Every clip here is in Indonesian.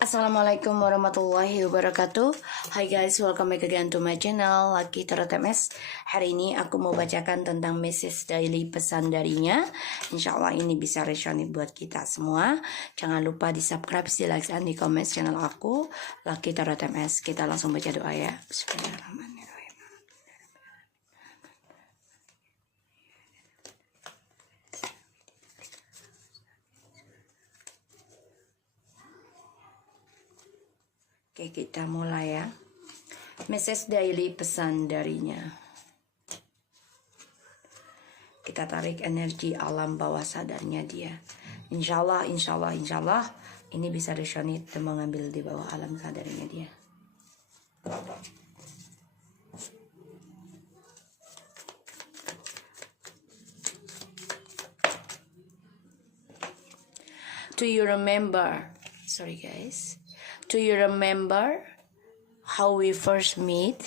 Assalamualaikum warahmatullahi wabarakatuh. Hi guys, welcome back again to my channel Lucky Tarot MS. Hari ini aku mau bacakan tentang message daily pesan darinya. Insya Allah ini bisa resonate buat kita semua. Jangan lupa di subscribe, di like, dan di komen channel aku Lucky Tarot MS. Kita langsung baca doa ya. Bismillahirrahmanirrahim. Oke, kita mulai ya. Message daily pesan darinya. Kita tarik energi alam bawah sadarnya dia. Insya Allah ini bisa resonate dan mengambil di bawah alam sadarnya dia. Do you remember? Sorry guys. Do you remember how we first meet?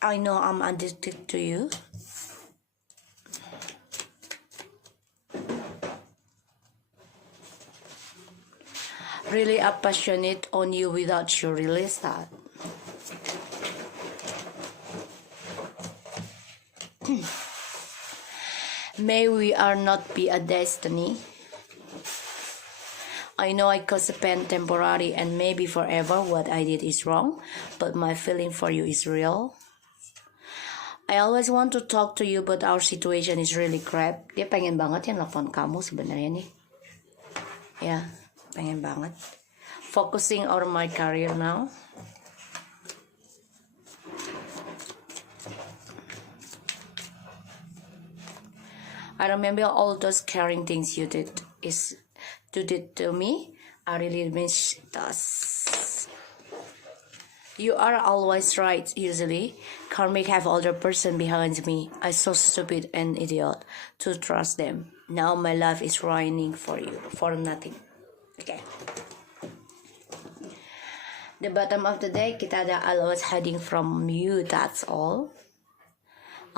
I know I'm addicted to you. Really passionate on you without you realize that. May we are not be a destiny. I know I could spend temporary and maybe forever what I did is wrong, but my feeling for you is real. I always want to talk to you, but our situation is really crap. Dia pengen banget ya nelfon kamu sebenarnya nih. Ya, pengen banget. Focusing on my career now. I remember all those caring things you did to me. I really miss us. You are always right, usually. Karmic have older person behind me. I'm so stupid and idiot to trust them. Now my life is ruining for you, for nothing. Okay. The bottom of the day, kita ada always hiding from you, that's all.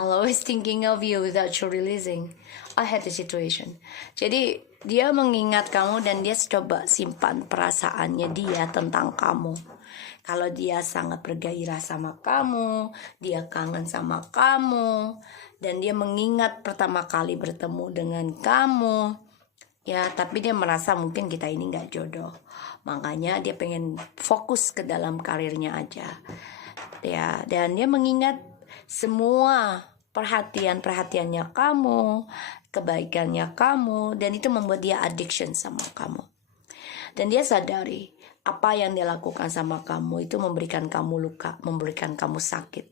Always thinking of you without you realizing. I had the situation. Jadi dia mengingat kamu dan dia coba simpan perasaannya dia tentang kamu. Kalau dia sangat bergairah sama kamu, dia kangen sama kamu, dan dia mengingat pertama kali bertemu dengan kamu. Ya, tapi dia merasa mungkin kita ini gak jodoh. Makanya dia pengen fokus ke dalam karirnya aja. Ya, dan dia mengingat semua perhatiannya kamu, kebaikannya kamu, dan itu membuat dia addiction sama kamu. Dan dia sadari apa yang dia lakukan sama kamu itu memberikan kamu luka, memberikan kamu sakit.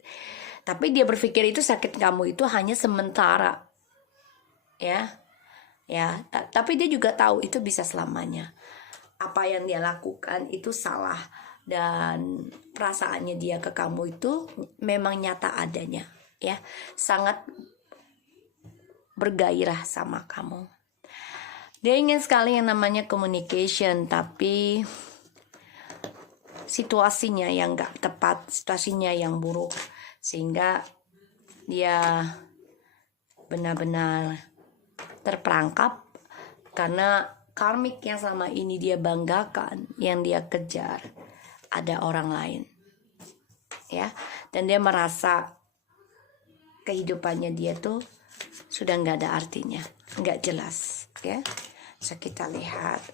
Tapi dia berpikir itu sakit kamu itu hanya sementara. Ya, tapi dia juga tahu itu bisa selamanya. Apa yang dia lakukan itu salah, dan perasaannya dia ke kamu itu memang nyata adanya. Ya, sangat bergairah sama kamu. Dia ingin sekali yang namanya communication, tapi situasinya yang gak tepat, situasinya yang buruk, sehingga dia benar-benar terperangkap karena karmik yang selama ini dia banggakan, yang dia kejar, ada orang lain. Ya, dan dia merasa kehidupannya dia tuh sudah nggak ada artinya, nggak jelas, ya. So kita lihat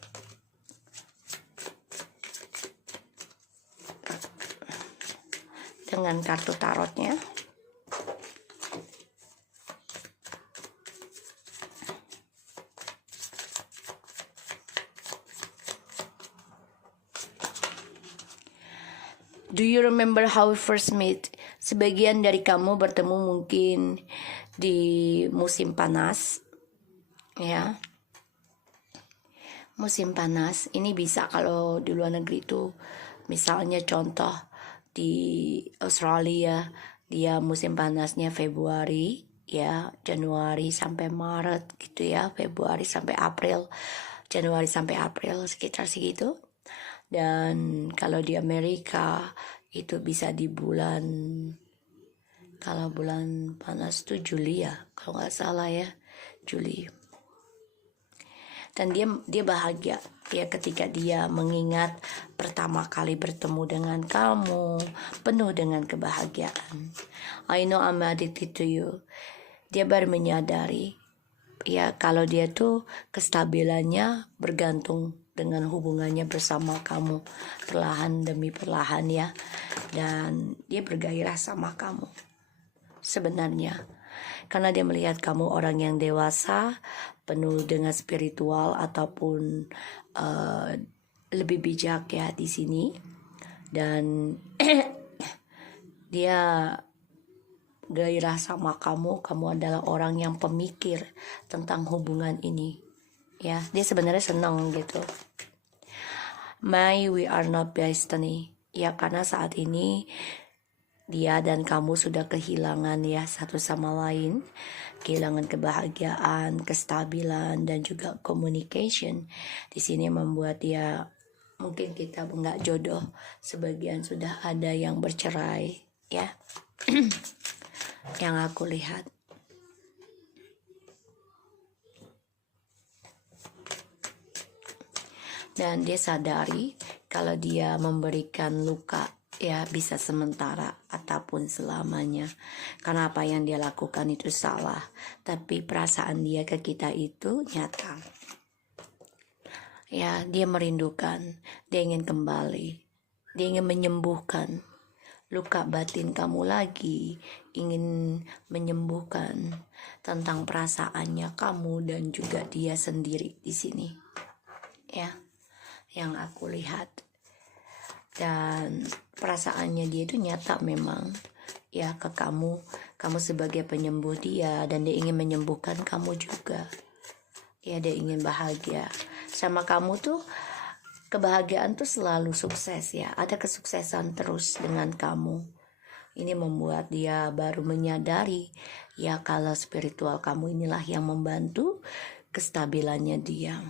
dengan kartu tarotnya. Do you remember how we first met? Sebagian dari kamu bertemu mungkin di musim panas, ya. Musim panas ini bisa kalau di luar negeri itu, misalnya contoh di Australia, dia musim panasnya Februari, ya, Januari sampai Maret gitu ya, Februari sampai April, Januari sampai April, sekitar segitu. Dan kalau di Amerika itu bisa di bulan, kalau bulan panas tuh Juli ya, kalau nggak salah ya, Juli. dan dia bahagia ya ketika dia mengingat pertama kali bertemu dengan kamu, penuh dengan kebahagiaan. I know I'm addicted to you. Dia baru menyadari ya kalau dia tuh kestabilannya bergantung dengan hubungannya bersama kamu, perlahan demi perlahan ya, dan dia bergairah sama kamu sebenarnya karena dia melihat kamu orang yang dewasa, penuh dengan spiritual ataupun lebih bijak ya di sini, dan dia gairah sama kamu adalah orang yang pemikir tentang hubungan ini ya. Dia sebenarnya senang gitu. May we are not destiny ya, karena saat ini dia dan kamu sudah kehilangan ya satu sama lain, kehilangan kebahagiaan, kestabilan, dan juga communication. Di sini membuat dia, mungkin kita nggak jodoh, sebagian sudah ada yang bercerai ya. Yang aku lihat. Dan dia sadari kalau dia memberikan luka ya bisa sementara ataupun selamanya, karena apa yang dia lakukan itu salah, tapi perasaan dia ke kita itu nyata ya. Dia merindukan, dia ingin kembali, dia ingin menyembuhkan luka batin kamu lagi, ingin menyembuhkan tentang perasaannya kamu dan juga dia sendiri di sini ya, yang aku lihat. Dan perasaannya dia itu nyata memang ya ke kamu sebagai penyembuh dia, dan dia ingin menyembuhkan kamu juga ya. Dia ingin bahagia sama kamu tuh. Kebahagiaan tuh selalu sukses ya, ada kesuksesan terus dengan kamu. Ini membuat dia baru menyadari ya kalau spiritual kamu inilah yang membantu kestabilannya dia.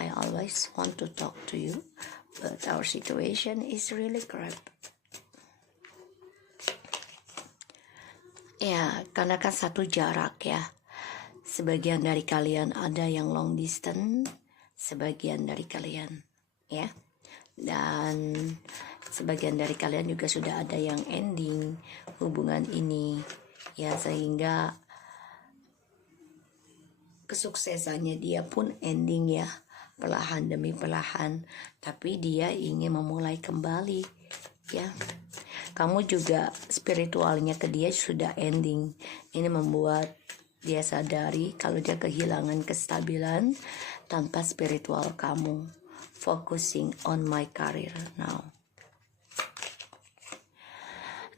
I always want to talk to you, but our situation is really crap. Ya, karena kan satu jarak ya. Sebagian dari kalian ada yang long distance, sebagian dari kalian ya, dan sebagian dari kalian juga sudah ada yang ending hubungan ini ya, sehingga kesuksesannya dia pun ending ya, perlahan demi perlahan, tapi dia ingin memulai kembali ya. Kamu juga spiritualnya ke dia sudah ending. Ini membuat dia sadari kalau dia kehilangan kestabilan tanpa spiritual kamu. Focusing on my career now.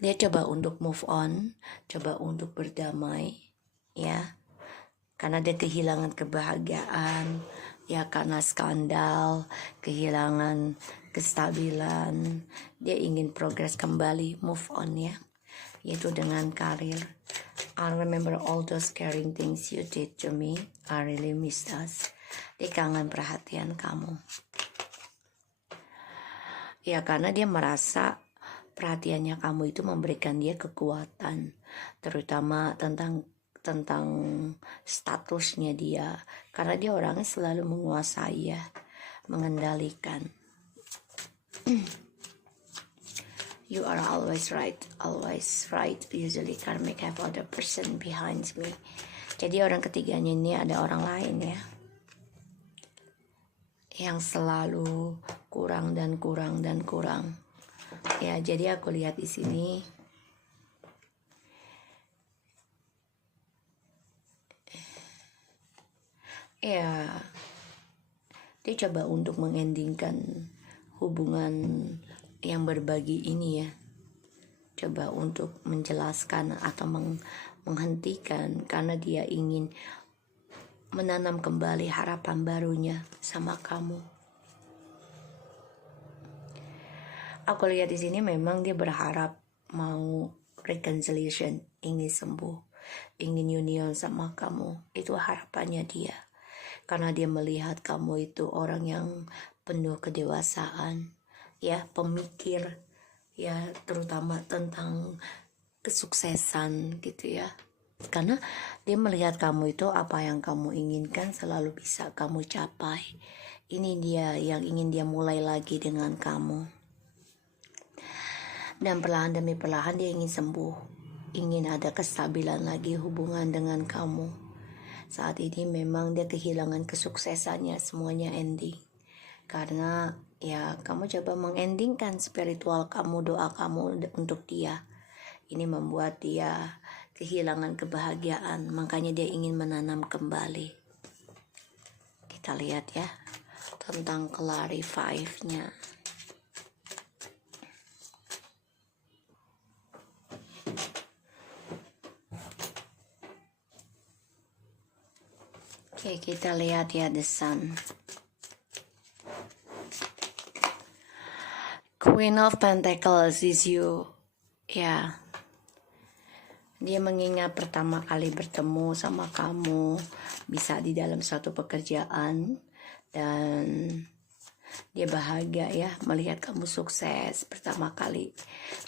Dia coba untuk move on, coba untuk berdamai ya, karena dia kehilangan kebahagiaan ya, karena skandal, kehilangan kestabilan. Dia ingin progres kembali, move on ya, yaitu dengan karir. I remember all those caring things you did to me. I really miss us. Dia kangen perhatian kamu ya, karena dia merasa perhatiannya kamu itu memberikan dia kekuatan, terutama tentang statusnya dia, karena dia orangnya selalu menguasai ya, mengendalikan. You are always right. Usually karmic have other person behind me. Jadi orang ketiganya ini ada orang lain ya, yang selalu kurang ya. Jadi aku lihat di sini ya, dia coba untuk mengendingkan hubungan yang berbagi ini ya, coba untuk menjelaskan atau menghentikan, karena dia ingin menanam kembali harapan barunya sama kamu. Aku lihat di sini memang dia berharap mau reconciliation, ingin sembuh, ingin union sama kamu. Itu harapannya dia, karena dia melihat kamu itu orang yang penuh kedewasaan ya, pemikir ya, terutama tentang kesuksesan gitu ya. karena dia melihat kamu itu apa yang kamu inginkan selalu bisa kamu capai. Ini dia yang ingin dia mulai lagi dengan kamu. Dan perlahan demi perlahan dia ingin sembuh, ingin ada kestabilan lagi hubungan dengan kamu. Saat ini memang dia kehilangan kesuksesannya, semuanya ending. Karena ya kamu coba mengendingkan spiritual kamu, doa kamu untuk dia. Ini membuat dia kehilangan kebahagiaan, makanya dia ingin menanam kembali. Kita lihat ya tentang clarify-nya. Oke, kita lihat ya the sun. Queen of Pentacles is you. Ya. Dia mengingat pertama kali bertemu sama kamu bisa di dalam suatu pekerjaan, dan dia bahagia ya melihat kamu sukses pertama kali.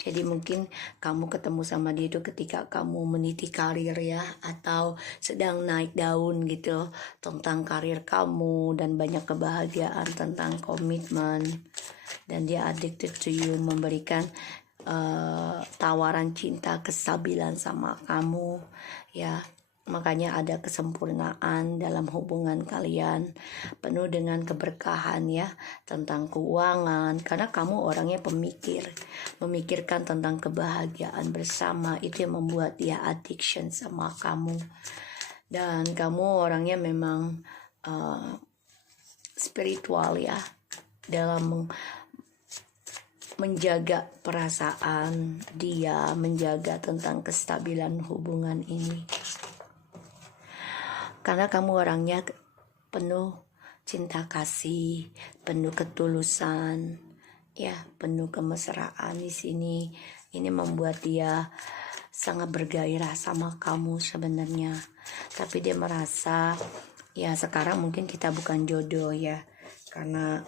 Jadi mungkin kamu ketemu sama dia itu ketika kamu meniti karir ya, atau sedang naik daun gitu tentang karir kamu, dan banyak kebahagiaan tentang komitmen. Dan dia addicted to you, memberikan tawaran cinta, kestabilan sama kamu ya. Makanya ada kesempurnaan dalam hubungan kalian, penuh dengan keberkahan ya, tentang keuangan, karena kamu orangnya pemikir, memikirkan tentang kebahagiaan bersama. Itu yang membuat dia addiction sama kamu. Dan kamu orangnya memang spiritual ya, dalam menjaga perasaan dia, menjaga tentang kestabilan hubungan ini. Karena kamu orangnya penuh cinta kasih, penuh ketulusan, ya, penuh kemesraan di sini. Ini membuat dia sangat bergairah sama kamu sebenarnya. Tapi dia merasa ya sekarang mungkin kita bukan jodoh ya, karena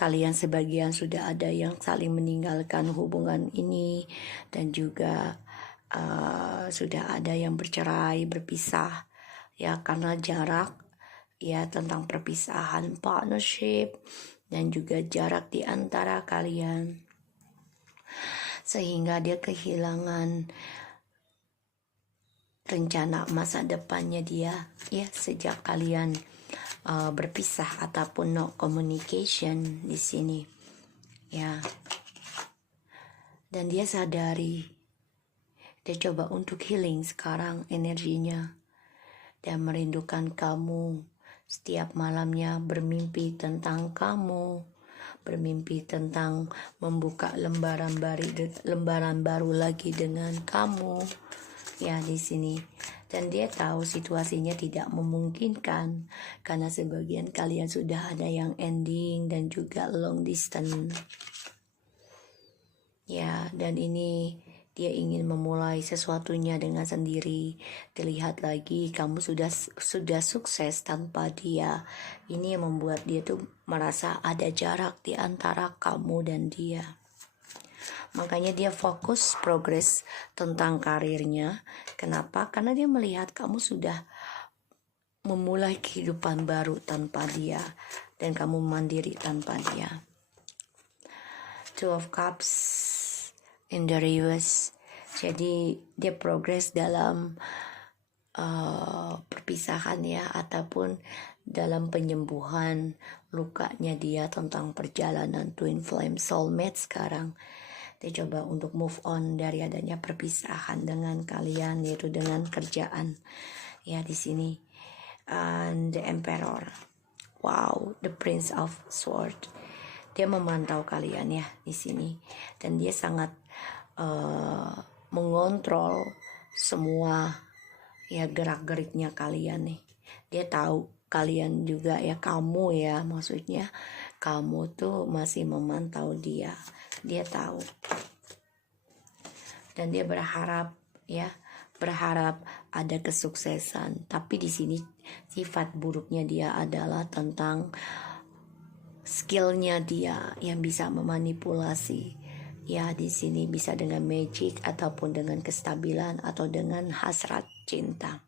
kalian sebagian sudah ada yang saling meninggalkan hubungan ini, dan juga sudah ada yang bercerai, berpisah ya, karena jarak ya, tentang perpisahan partnership dan juga jarak di antara kalian, sehingga dia kehilangan rencana masa depannya dia ya sejak kalian berpisah ataupun no communication di sini ya. Dan dia sadari, dia coba untuk healing sekarang energinya, dan merindukan kamu. Setiap malamnya bermimpi tentang kamu, bermimpi tentang membuka lembaran baru lagi dengan kamu ya di sini. Dan dia tahu situasinya tidak memungkinkan, karena sebagian kalian sudah ada yang ending dan juga long distance ya. Dan ini dia ingin memulai sesuatunya dengan sendiri. Dilihat lagi kamu sudah sukses tanpa dia. Ini yang membuat dia tuh merasa ada jarak di antara kamu dan dia. Makanya dia fokus progres tentang karirnya. Kenapa? Karena dia melihat kamu sudah memulai kehidupan baru tanpa dia, dan kamu mandiri tanpa dia. Two of Cups in the reverse. Jadi dia progres dalam perpisahan ya, ataupun dalam penyembuhan lukanya dia tentang perjalanan twin flame soulmate. Sekarang dia coba untuk move on dari adanya perpisahan dengan kalian, yaitu dengan kerjaan ya di sini. And the Emperor, wow, the Prince of Sword, dia memantau kalian ya di sini, dan dia sangat mengontrol semua ya gerak-geriknya kalian nih. Dia tahu kalian juga ya, kamu ya, maksudnya kamu tuh masih memantau dia. Dia tahu, dan dia berharap ada kesuksesan. Tapi di sini sifat buruknya dia adalah tentang skillnya dia yang bisa memanipulasi Ya, di sini bisa dengan magic ataupun dengan kestabilan atau dengan hasrat cinta.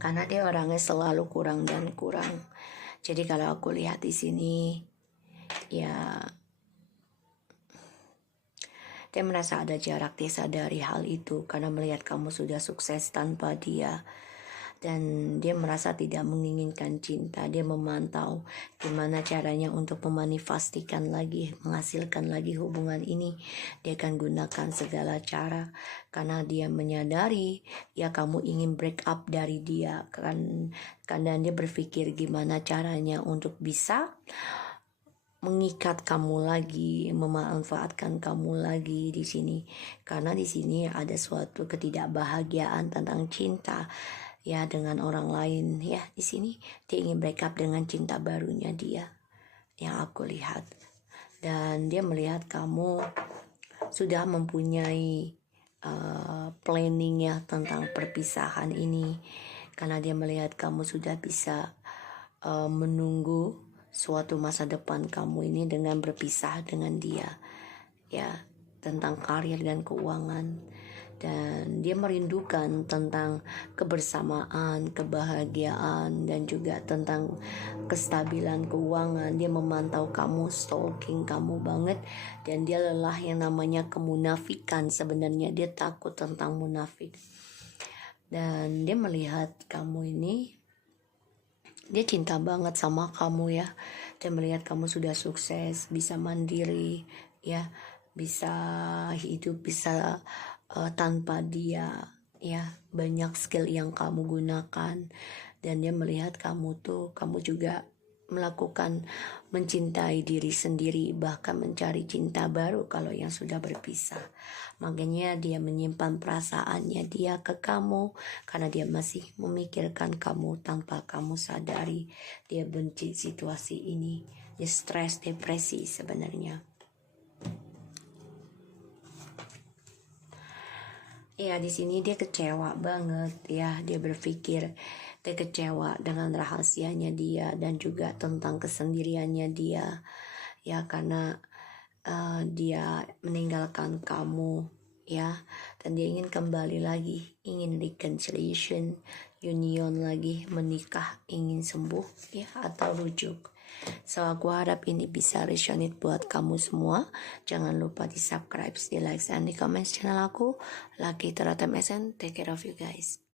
Karena dia orangnya selalu kurang dan kurang. Jadi kalau aku lihat di sini, ya dia merasa ada jarak, dia sadari hal itu karena melihat kamu sudah sukses tanpa dia. Dan dia merasa tidak menginginkan cinta. Dia memantau gimana caranya untuk memanifestikan lagi, menghasilkan lagi hubungan ini. Dia akan gunakan segala cara karena dia menyadari ya kamu ingin break up dari dia kan. Karena dia berpikir gimana caranya untuk bisa mengikat kamu lagi, memanfaatkan kamu lagi di sini. Karena di sini ada suatu ketidakbahagiaan tentang cinta ya dengan orang lain ya. Di sini dia ingin break up dengan cinta barunya dia yang aku lihat. Dan dia melihat kamu sudah mempunyai planning ya tentang perpisahan ini. Karena dia melihat kamu sudah bisa menunggu suatu masa depan kamu ini dengan berpisah dengan dia ya, tentang karir dan keuangan. Dan dia merindukan tentang kebersamaan, kebahagiaan, dan juga tentang kestabilan keuangan. Dia memantau kamu, stalking kamu banget. Dan dia lelah yang namanya kemunafikan. Sebenarnya dia takut tentang munafik. Dan dia melihat kamu ini, dia cinta banget sama kamu ya. Dia melihat kamu sudah sukses, bisa mandiri ya, bisa hidup, bisa tanpa dia ya, banyak skill yang kamu gunakan. Dan dia melihat kamu juga melakukan mencintai diri sendiri, bahkan mencari cinta baru kalau yang sudah berpisah. Makanya dia menyimpan perasaannya dia ke kamu karena dia masih memikirkan kamu tanpa kamu sadari. Dia benci situasi ini, dia stres, depresi sebenarnya. Ya, di sini dia kecewa banget ya. Dia berpikir dia kecewa dengan rahasianya dia dan juga tentang kesendiriannya dia ya, karena dia meninggalkan kamu ya, dan dia ingin kembali lagi, ingin reconciliation, union lagi, menikah, ingin sembuh ya, atau rujuk. So aku harap ini bisa resonate buat kamu semua. Jangan lupa di subscribe, di like, dan di comment channel aku. Lucky Teratem SN, take care of you guys.